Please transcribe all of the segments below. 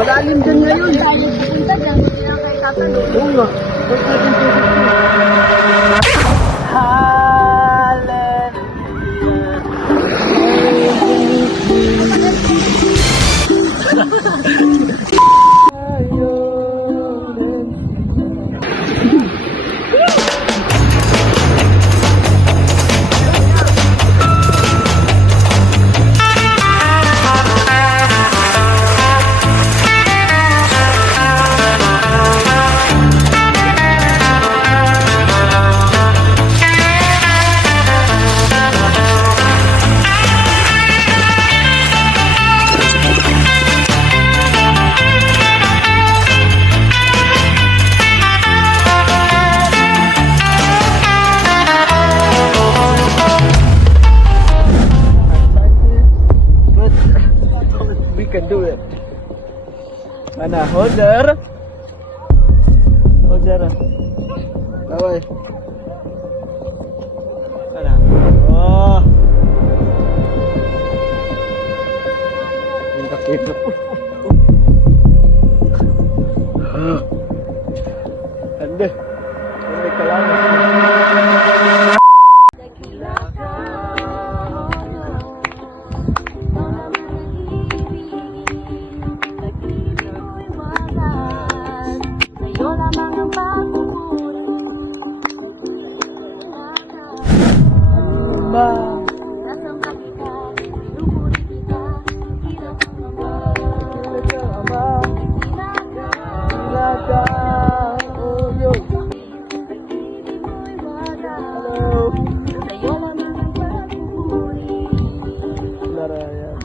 Malalim dyan ngayon. Tayo pupunta dyan. Hindi na kayo tatanong. Oo nga. Can do it. Mana holder? Holder. Bawal. Mana? Oh. Ini kaki. Ande. Ande kelamas.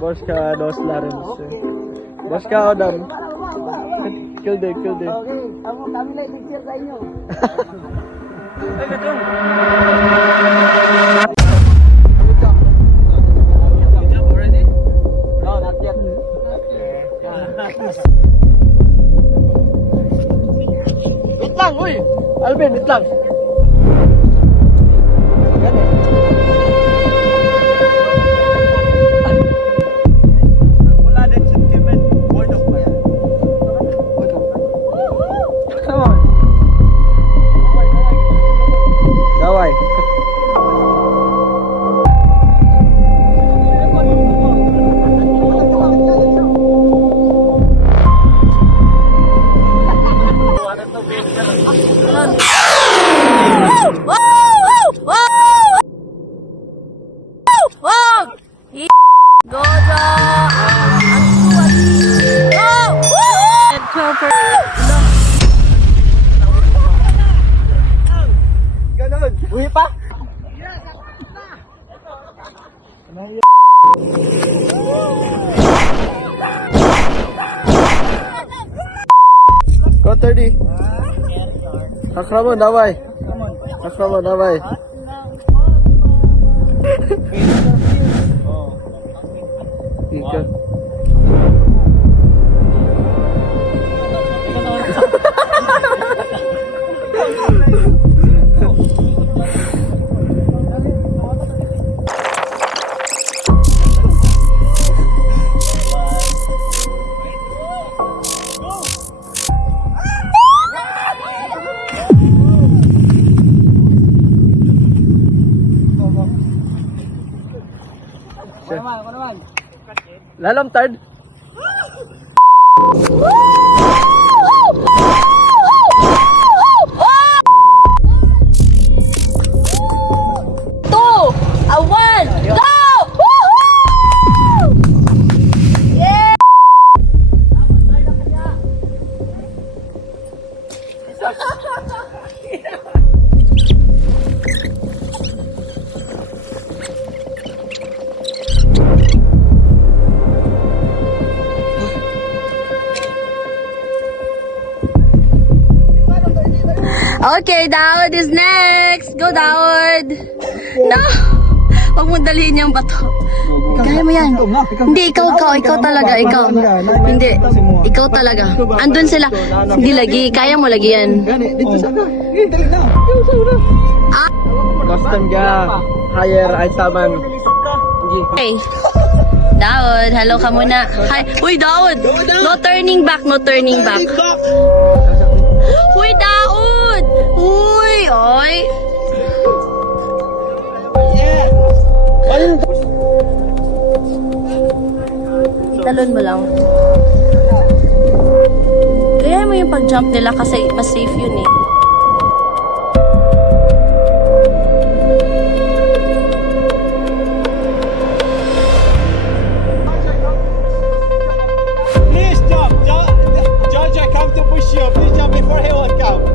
Boska dos larens. Boska Adam. Kill day. Okay, kami na i-picture sa inyo. Ay, ito. Already? No, not yet. Wait lang, uy! Alvin, wait lang. Давай. Uwi pa? Go 30. Akraman, давай. Akraman, давай. Ika. Lalam third. Okay, Daud is next. Go, Daud. No. Huwag mo dalhin yung bato. Kaya mo yan. Hindi, ikaw talaga, ikaw. Hindi, ikaw talaga. Andun sila. Hindi lagi, kaya mo lagi yan. Custom ga. Higher ay taman. Hey. Daud, hello ka muna. Hi. Uy, Daud. No turning back, no turning back. Uy, Daud. Uy, oy. Talon mo lang. Kaya mo yung pag-jump nila kasi mas safe yun eh. Please jump. Georgia, come to push you. Please jump before he will come.